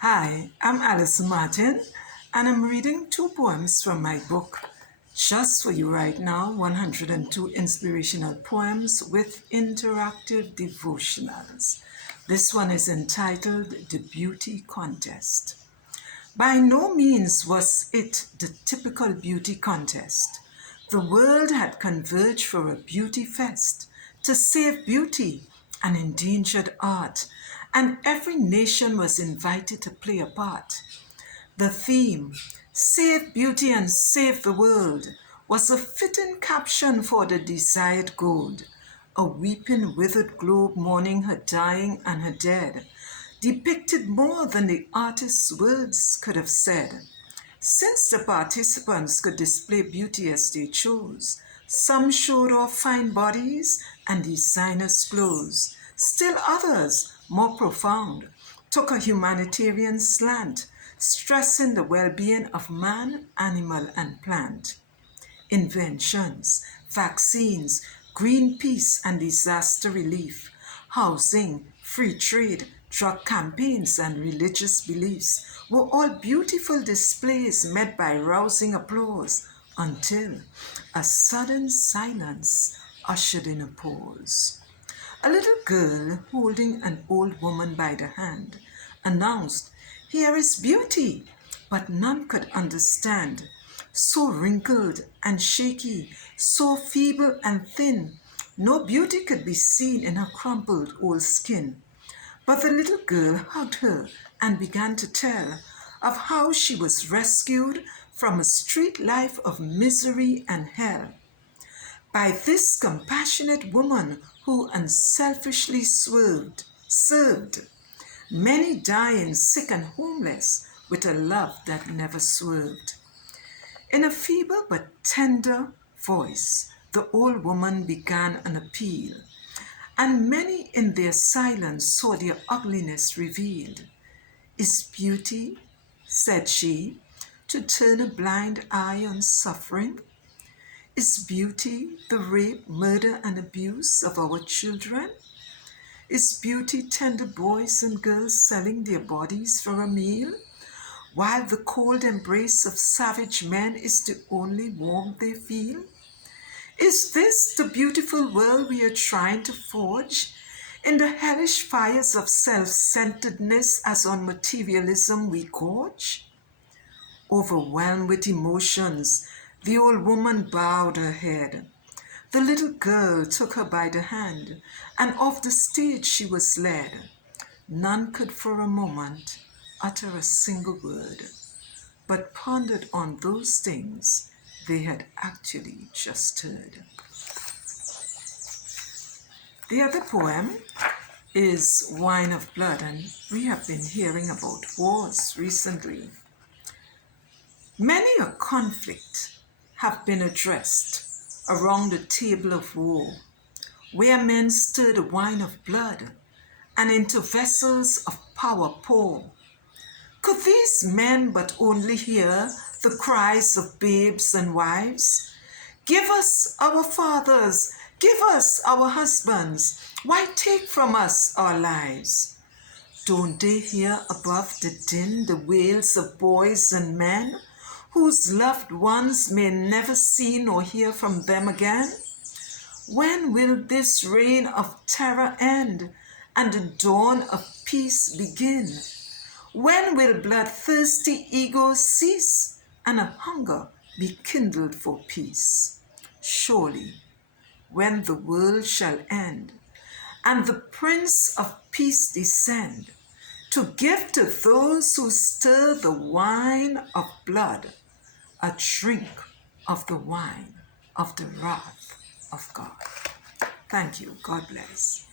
Hi, I'm Allison Martin, and I'm reading two poems from my book, just for you right now 102 inspirational poems with interactive devotionals. This one is entitled The Beauty Contest. By no means was it the typical beauty contest. The world had converged for a beauty fest to save beauty and endangered art, and every nation was invited to play a part. The theme, Save Beauty and Save the World, was a fitting caption for the desired goal. A weeping, withered globe mourning her dying and her dead, depicted more than the artist's words could have said. Since the participants could display beauty as they chose, some showed off fine bodies and designers' clothes. Still others, more profound, took a humanitarian slant, stressing the well-being of man, animal, and plant. Inventions, vaccines, green peace and disaster relief, housing, free trade, drug campaigns, and religious beliefs were all beautiful displays met by rousing applause until a sudden silence ushered in a pause. A little girl holding an old woman by the hand announced, "Here is beauty," but none could understand. So wrinkled and shaky, so feeble and thin, no beauty could be seen in her crumpled old skin. But the little girl hugged her and began to tell of how she was rescued from a street life of misery and hell by this compassionate woman who unselfishly served, many dying sick and homeless with a love that never swerved. In a feeble but tender voice, the old woman began an appeal, and many in their silence saw their ugliness revealed. "Is beauty," said she, "to turn a blind eye on suffering? Is beauty the rape, murder, and abuse of our children? Is beauty tender boys and girls selling their bodies for a meal, while the cold embrace of savage men is the only warmth they feel? Is this the beautiful world we are trying to forge, in the hellish fires of self-centeredness as on materialism we gorge?" Overwhelmed with emotions, the old woman bowed her head. The little girl took her by the hand, and off the stage she was led. None could for a moment utter a single word, but pondered on those things they had actually just heard. The other poem is Wine of Blood, and we have been hearing about wars recently. Many a conflict have been addressed around the table of war, where men stir the wine of blood and into vessels of power pour. Could these men but only hear the cries of babes and wives? "Give us our fathers, give us our husbands, why take from us our lives?" Don't they hear above the din the wails of boys and men, whose loved ones may never see nor hear from them again? When will this reign of terror end and the dawn of peace begin? When will bloodthirsty egos cease and a hunger be kindled for peace? Surely, when the world shall end and the Prince of Peace descend to give to those who stir the wine of blood a drink of the wine of the wrath of God. Thank you. God bless.